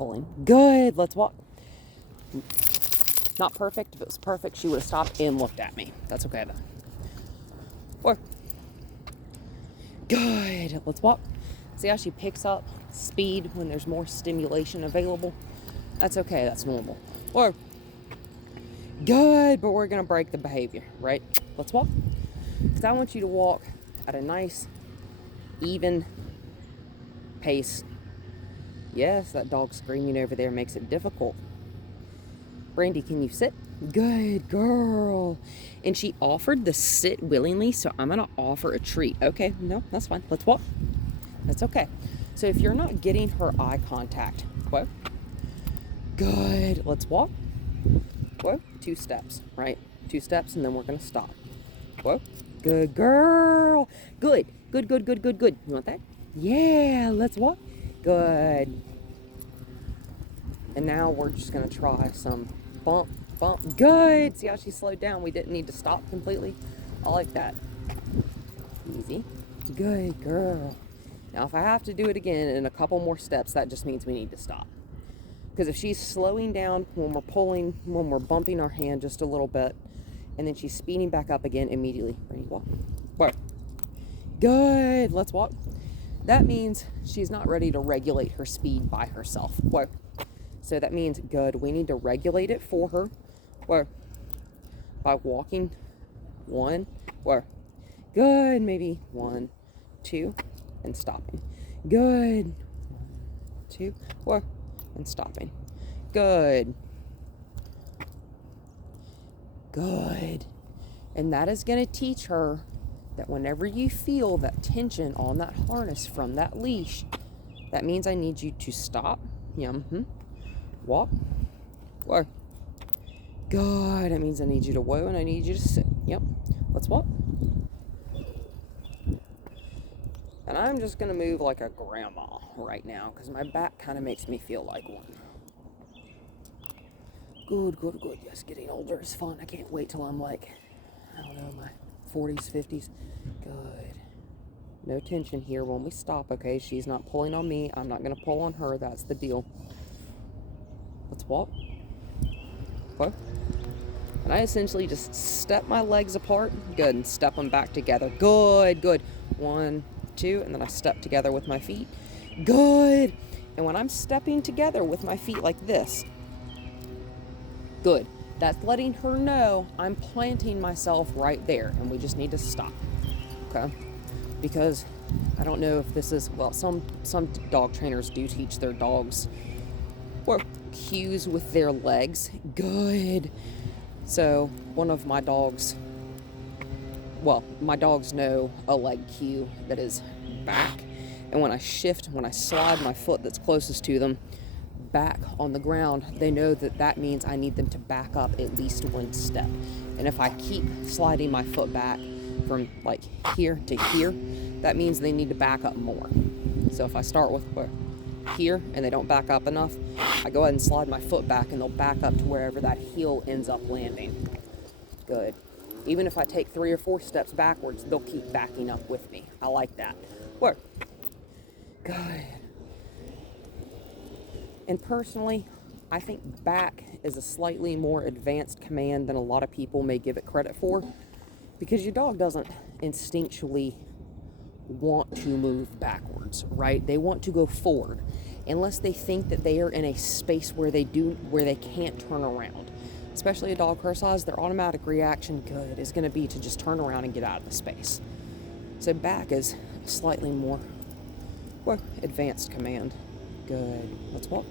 pulling. Good. Let's walk. Not perfect. If it was perfect, she would have stopped and looked at me. That's okay though. 4. Good. Let's walk. See how she picks up speed when there's more stimulation available? That's okay. That's normal. 4. Good. But we're going to break the behavior, right? Let's walk. Because I want you to walk at a nice, even pace. Yes, that dog screaming over there makes it difficult. Brandy, can you sit? Good girl. And she offered the sit willingly, so I'm going to offer a treat. Okay, no, that's fine. Let's walk. That's okay. So if you're not getting her eye contact, whoa. Good. Let's walk. Whoa. 2 steps, right? 2 steps, and then we're going to stop. Whoa. Good girl. Good. Good, good, good, good, good. You want that? Yeah, let's walk. Good. And now we're just going to try some bump, bump. Good. See how she slowed down? We didn't need to stop completely. I like that. Easy. Good girl. Now, if I have to do it again in a couple more steps, that just means we need to stop. Because if she's slowing down when we're pulling, when we're bumping our hand just a little bit, and then she's speeding back up again immediately. Ready, walk. Walk. Good. Let's walk. That means she's not ready to regulate her speed by herself. Walk. So that means, good, we need to regulate it for her. Walk. By walking. 1. Walk. Good. Maybe 1, 2, and stopping. Good. 1, 2, walk. And stopping. Good. Good. And that is going to teach her that whenever you feel that tension on that harness from that leash, that means I need you to stop. Walk. Walk. Good. That means I need you to whoa and I need you to sit. Yep. Let's walk. And I'm just going to move like a grandma right now because my back kind of makes me feel like one. Good, good, good. Yes, getting older is fun. I can't wait till I'm like, I don't know, my 40s, 50s. Good. No tension here when we stop, okay? She's not pulling on me. I'm not going to pull on her. That's the deal. Let's walk. Walk. And I essentially just step my legs apart. Good. And step them back together. Good, good. 1, 2, and then I step together with my feet. Good. And when I'm stepping together with my feet like this, good. That's letting her know I'm planting myself right there, and we just need to stop. Okay? Because I don't know if this is, well, some dog trainers do teach their dogs or cues with their legs. Good. So one of my dogs, well, my dogs know a leg cue that is back. And when I slide my foot that's closest to them back on the ground, they know that that means I need them to back up at least 1 step. And if I keep sliding my foot back from like here to here, that means they need to back up more. So if I start with here and they don't back up enough, I go ahead and slide my foot back and they'll back up to wherever that heel ends up landing. Good. Even if I take 3 or 4 steps backwards, they'll keep backing up with me. I like that. Work. Good. And personally, I think back is a slightly more advanced command than a lot of people may give it credit for, because your dog doesn't instinctually want to move backwards, right? They want to go forward unless they think that they are in a space where they can't turn around. Especially a dog her size, their automatic reaction, good, is going to be to just turn around and get out of the space. So back is slightly more advanced command. Good. Let's walk.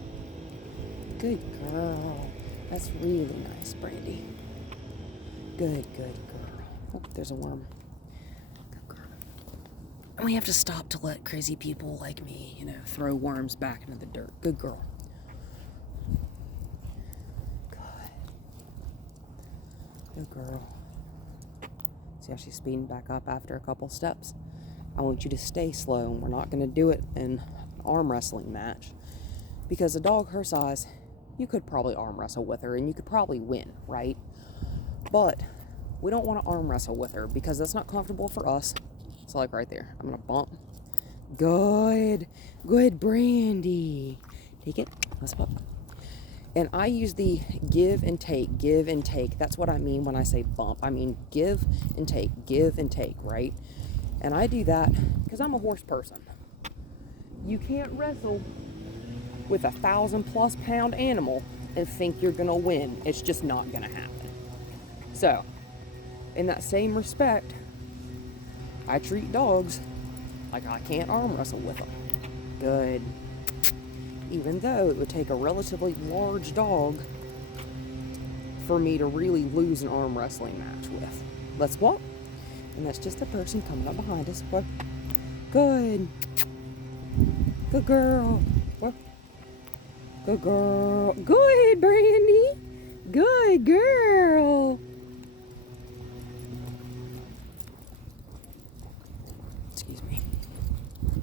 Good girl. That's really nice, Brandy. Good, good girl. Oh, there's a worm. Good girl. And we have to stop to let crazy people like me, throw worms back into the dirt. Good girl. Good girl. See how she's speeding back up after a couple steps? I want you to stay slow, and we're not going to do it in an arm wrestling match. Because a dog her size, you could probably arm wrestle with her, and you could probably win, right? But we don't want to arm wrestle with her because that's not comfortable for us. So like right there, I'm going to bump. Good. Good, Brandy. Take it. Let's walk. And I use the give and take, give and take. That's what I mean when I say bump. I mean give and take, right? And I do that because I'm a horse person. You can't wrestle with 1,000+ pound animal and think you're gonna win. It's just not gonna happen. So, in that same respect, I treat dogs like I can't arm wrestle with them. Good. Even though it would take a relatively large dog for me to really lose an arm wrestling match with. Let's walk. And that's just a person coming up behind us. What? Good. Good girl. What? Good girl. Good, Brandy. Good girl. Excuse me.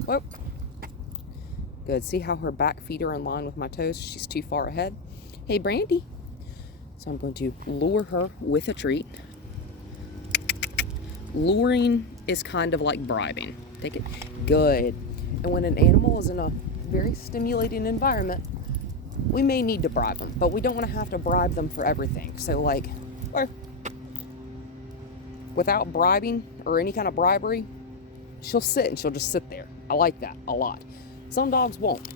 Whoop. Good. See how her back feet are in line with my toes? She's too far ahead. Hey, Brandy. So I'm going to lure her with a treat. Luring is kind of like bribing. Take it. Good. And when an animal is in a very stimulating environment, we may need to bribe them, but we don't want to have to bribe them for everything. So like, without bribing or any kind of bribery, she'll sit and she'll just sit there. I like that a lot. Some dogs won't.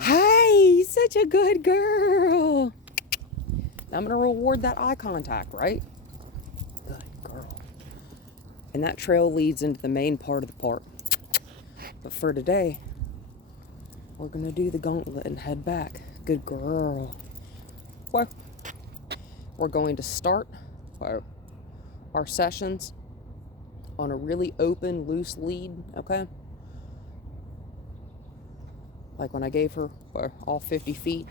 Hi, such a good girl. Now I'm going to reward that eye contact, right? Good girl. And that trail leads into the main part of the park. But for today, we're going to do the gauntlet and head back. Good girl. Well, we're going to start our sessions on a really open, loose lead, okay? Like when I gave her all 50 feet.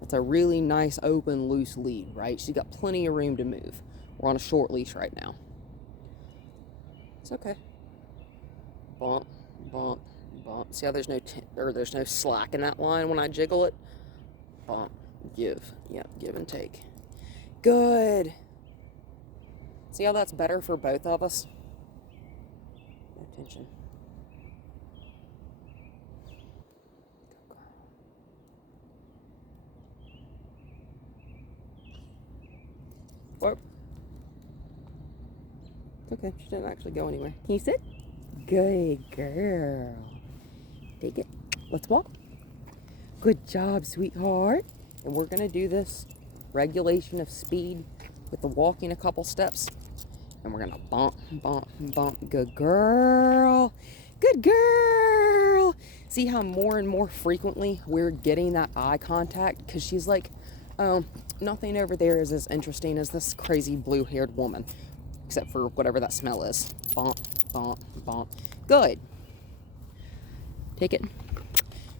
It's a really nice, open, loose lead, right? She's got plenty of room to move. We're on a short leash right now. It's okay. Bump, bump, bump. See how there's no slack in that line when I jiggle it? Bump, give. Yep, give and take. Good. See how that's better for both of us? No tension. Whoop. It's okay, she didn't actually go anywhere. Can you sit? Good girl. Take it. Let's walk. Good job, sweetheart. And we're gonna do this regulation of speed with the walking a couple steps. And we're gonna bump, bump, bump. Good girl. Good girl. See how more and more frequently we're getting that eye contact? Because she's like, nothing over there is as interesting as this crazy blue-haired woman. Except for whatever that smell is. Bump, bump, bump. Good. Take it.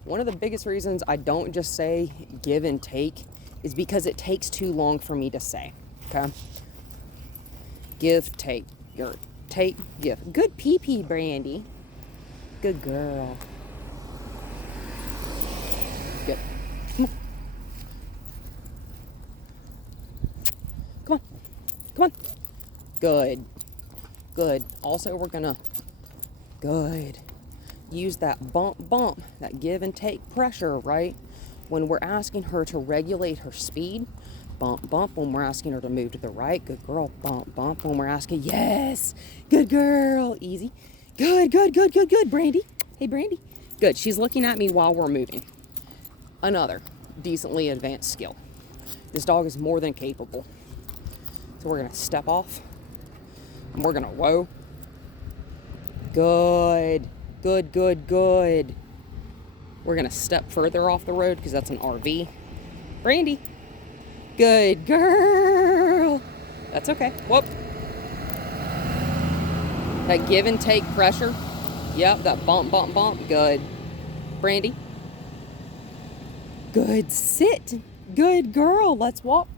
One of the biggest reasons I don't just say give and take is because it takes too long for me to say. Okay? Give, take. Or take, give. Good pee-pee, Brandy. Good girl. Good. Come on. Come on. Come on. Good. Good. Also, we're gonna, good, use that bump, bump, that give and take pressure, right? When we're asking her to regulate her speed, bump, bump. When we're asking her to move to the right, good girl, bump, bump. When we're asking, yes, good girl, easy. Good, good, good, good, good, Brandy. Hey, Brandy. Good. She's looking at me while we're moving. Another decently advanced skill. This dog is more than capable. So we're gonna step off. And we're gonna whoa. Good. Good, good, good. We're gonna step further off the road because that's an RV. Brandy. Good girl. That's okay. Whoop. That give and take pressure. Yep, that bump, bump, bump. Good. Brandy. Good. Sit. Good girl. Let's walk.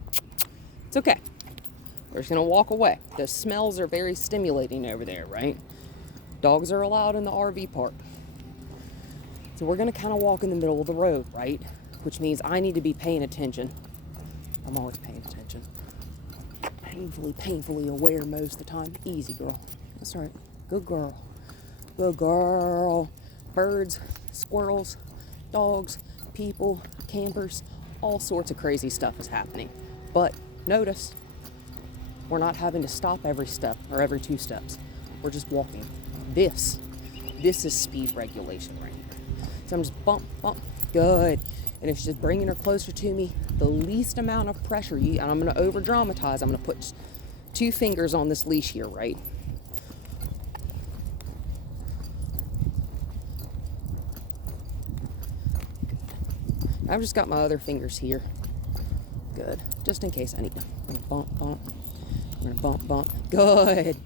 It's okay. We're just gonna walk away. The smells are very stimulating over there, right? Dogs are allowed in the RV park. So we're gonna kind of walk in the middle of the road, right? Which means I need to be paying attention. I'm always paying attention. Painfully aware most of the time. Easy, girl. That's all right. Good girl. Good girl. Birds, squirrels, dogs, people, campers, all sorts of crazy stuff is happening. But notice, we're not having to stop every step or every 2 steps. We're just walking. This is speed regulation right here. So I'm just bump, bump, good. And it's just bringing her closer to me, the least amount of pressure. And I'm going to over dramatize. I'm going to put 2 fingers on this leash here, right? I've just got my other fingers here. Good. Just in case I need to. I'm gonna bump, bump. I'm gonna bump, bump. Good.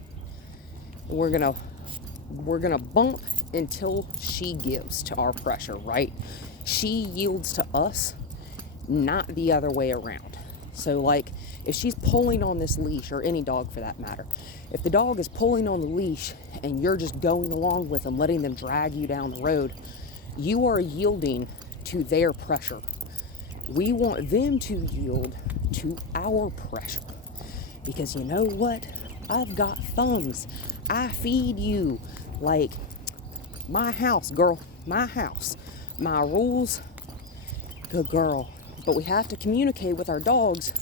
We're gonna bump until she gives to our pressure, right? She yields to us, not the other way around. So like, if she's pulling on this leash, or any dog for that matter, if the dog is pulling on the leash and you're just going along with them, letting them drag you down the road, you are yielding to their pressure. We want them to yield to our pressure. Because you know what? I've got thumbs. I feed you. Like, my house, girl. My house. My rules. Good girl. But we have to communicate with our dogs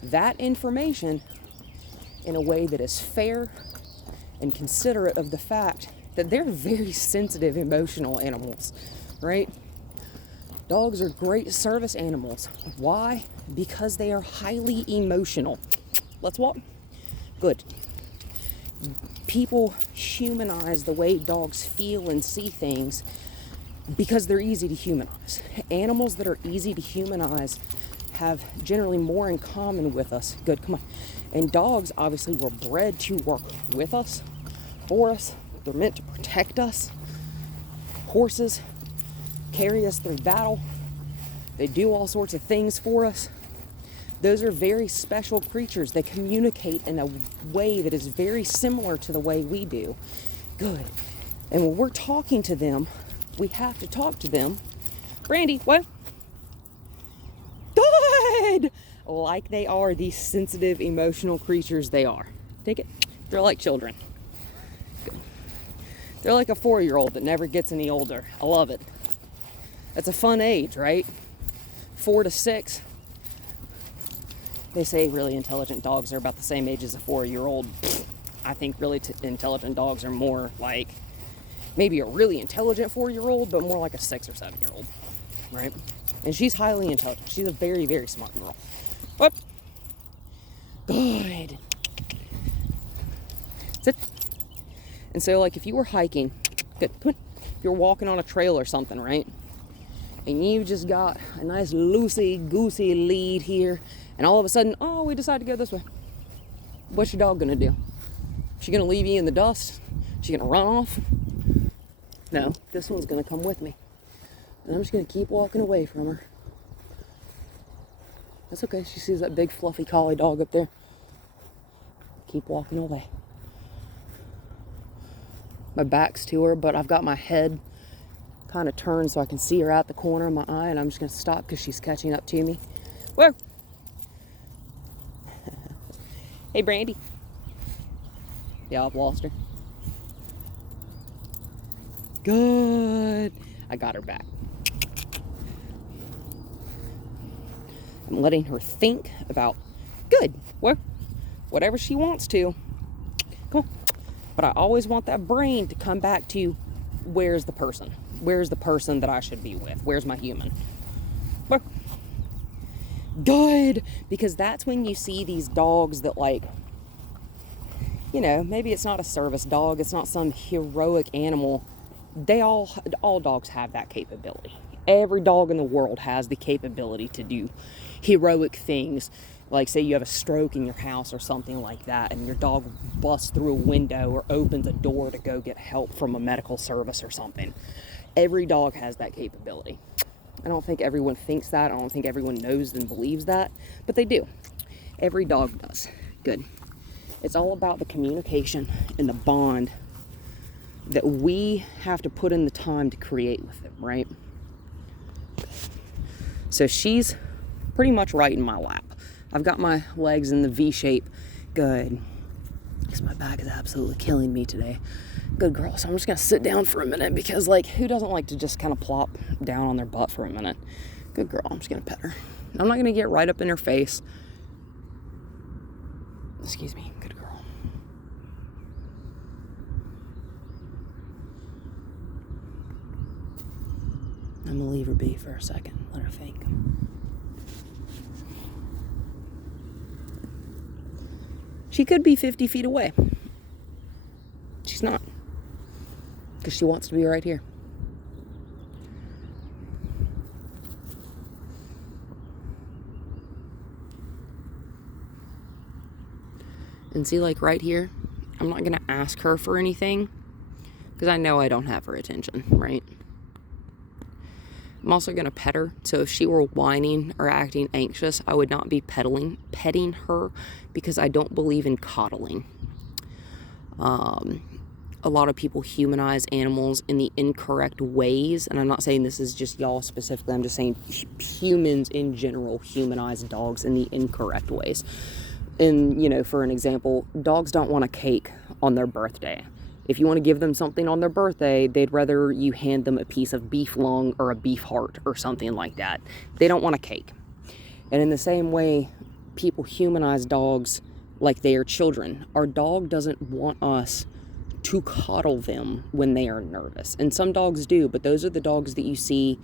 that information in a way that is fair and considerate of the fact that they're very sensitive, emotional animals, right? Dogs are great service animals. Why? Because they are highly emotional. Let's walk. Good. People humanize the way dogs feel and see things because they're easy to humanize. Animals that are easy to humanize have generally more in common with us. Good, come on. And dogs, obviously, were bred to work with us, for us. They're meant to protect us. Horses carry us through battle. They do all sorts of things for us. Those are very special creatures. They communicate in a way that is very similar to the way we do. Good. And when we're talking to them, we have to talk to them. Brandy, what? Good! Like they are these sensitive, emotional creatures they are. Take it. They're like children. Good. They're like a 4-year-old that never gets any older. I love it. That's a fun age, right? 4 to 6. They say really intelligent dogs are about the same age as a 4-year-old. I think really intelligent dogs are more like maybe a really intelligent 4-year-old, but more like a 6 or 7-year-old, right? And she's highly intelligent. She's a very, very smart girl. Whoop. Good. Sit. And so, like, if you were hiking, good. Come on. If you're walking on a trail or something, right? And you've just got a nice loosey-goosey lead here, and all of a sudden, oh, we decide to go this way. What's your dog gonna do? She gonna leave you in the dust? She gonna run off? No, this one's gonna come with me. And I'm just gonna keep walking away from her. That's okay, she sees that big fluffy collie dog up there. Keep walking away. My back's to her, but I've got my head kind of turned so I can see her out the corner of my eye, and I'm just gonna stop because she's catching up to me. Whoa! Hey, Brandy. Yeah, I've lost her. Good. I got her back. I'm letting her think about, good, whatever she wants to. Come on. But I always want that brain to come back to, where's the person? Where's the person that I should be with? Where's my human? Good. Because that's when you see these dogs that, like, you know, maybe it's not a service dog. It's not some heroic animal. All dogs have that capability. Every dog in the world has the capability to do heroic things. Like, say you have a stroke in your house or something like that, and your dog busts through a window or opens a door to go get help from a medical service or something. Every dog has that capability. I don't think everyone thinks that. I don't think everyone knows and believes that, but they do. Every dog does. Good. It's all about the communication and the bond that we have to put in the time to create with them, right? So she's pretty much right in my lap. I've got my legs in the V shape. Good. Because my back is absolutely killing me today. Good girl. So I'm just going to sit down for a minute because, like, who doesn't like to just kind of plop down on their butt for a minute? Good girl. I'm just going to pet her. I'm not going to get right up in her face. Excuse me. Good girl. I'm going to leave her be for a second. Let her think. She could be 50 feet away. She's not. Because she wants to be right here. And see, like right here, I'm not going to ask her for anything because I know I don't have her attention, right? I'm also going to pet her. So if she were whining or acting anxious, I would not be petting her because I don't believe in coddling. A lot of people humanize animals in the incorrect ways. And I'm not saying this is just y'all specifically. I'm just saying humans in general humanize dogs in the incorrect ways. And, you know, for an example, dogs don't want a cake on their birthday. If you want to give them something on their birthday, they'd rather you hand them a piece of beef lung or a beef heart or something like that. They don't want a cake. And in the same way, people humanize dogs like they are children. Our dog doesn't want us to coddle them when they are nervous. And some dogs do, but those are the dogs that you see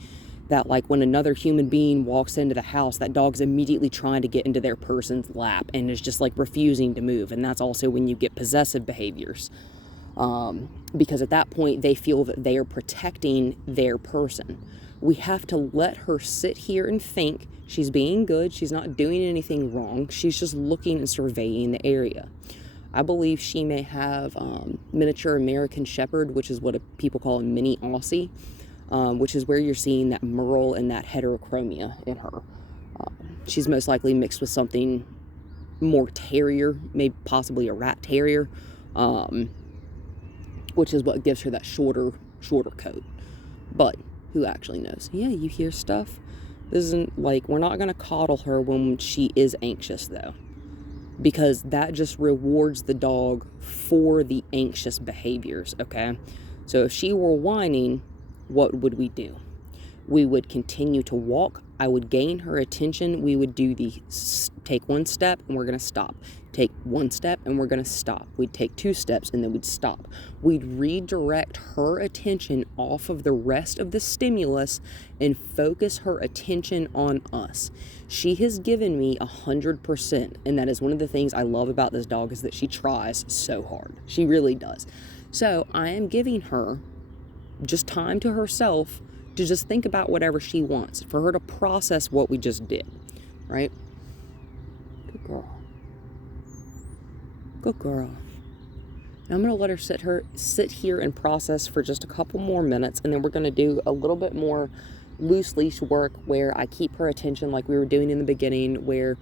that, like, when another human being walks into the house, that dog's immediately trying to get into their person's lap and is just like refusing to move. And that's also when you get possessive behaviors. Because at that point they feel that they are protecting their person. We have to let her sit here and think. She's being good. She's not doing anything wrong. She's just looking and surveying the area. I believe she may have miniature American Shepherd, which is what people call a mini Aussie, which is where you're seeing that merle and that heterochromia in her. She's most likely mixed with something more terrier, maybe possibly a rat terrier, which is what gives her that shorter coat. But who actually knows? Yeah, you hear stuff. This isn't like, we're not going to coddle her when she is anxious, though, because that just rewards the dog for the anxious behaviors, okay? So if she were whining, what would we do? We would continue to walk. I would gain her attention. We would do the take one step and we're going to stop. Take one step and we're going to stop. We'd take 2 steps and then we'd stop. We'd redirect her attention off of the rest of the stimulus and focus her attention on us. She has given me 100%, and that is one of the things I love about this dog, is that she tries so hard. She really does. So I am giving her just time to herself to just think about whatever she wants, for her to process what we just did, right? Good girl. Good girl. Now I'm going to let her sit here and process for just a couple more minutes, and then we're going to do a little bit more loose leash work where I keep her attention like we were doing in the beginning, where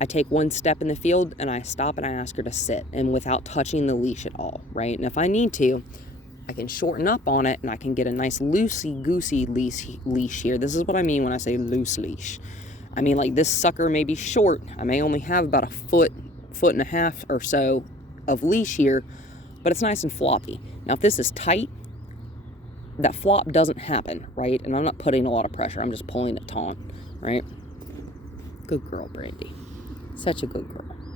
I take one step in the field and I stop and I ask her to sit, and without touching the leash at all, right? And if I need to, I can shorten up on it and I can get a nice loosey-goosey leash here. This is what I mean when I say loose leash. I mean, like, this sucker may be short. I may only have about a foot and a half or so of leash here, but it's nice and floppy. Now, if this is tight, that flop doesn't happen, right? And I'm not putting a lot of pressure. I'm just pulling it taut, right? Good girl, Brandy. Such a good girl.